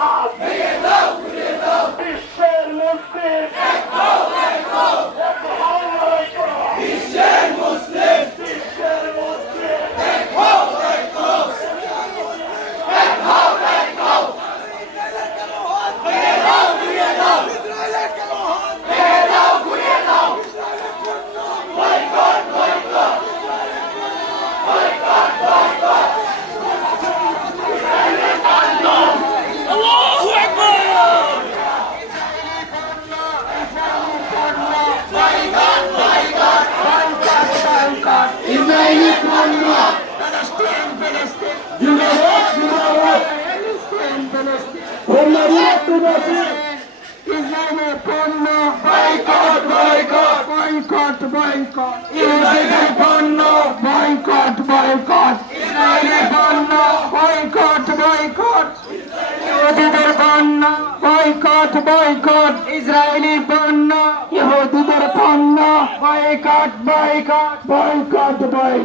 হাত বিশ্বের মুসলিম এক হও বিশ্বের মুসলিম ইসরায়েলি পণ্য ইসরায়েলের পণ্য বয়কট বয়কট বয়কট বয়কট ইসরায়েলের পণ্য বয়কট বয়কট ইসরায়েলের পণ্য বয়কট বয়কট ইহুদিদের পণ্য বয়কট বয়কট ইসরায়েলি পণ্য ইহুদিদের পণ্য বয়কট বয়কট বয়কট বয়কট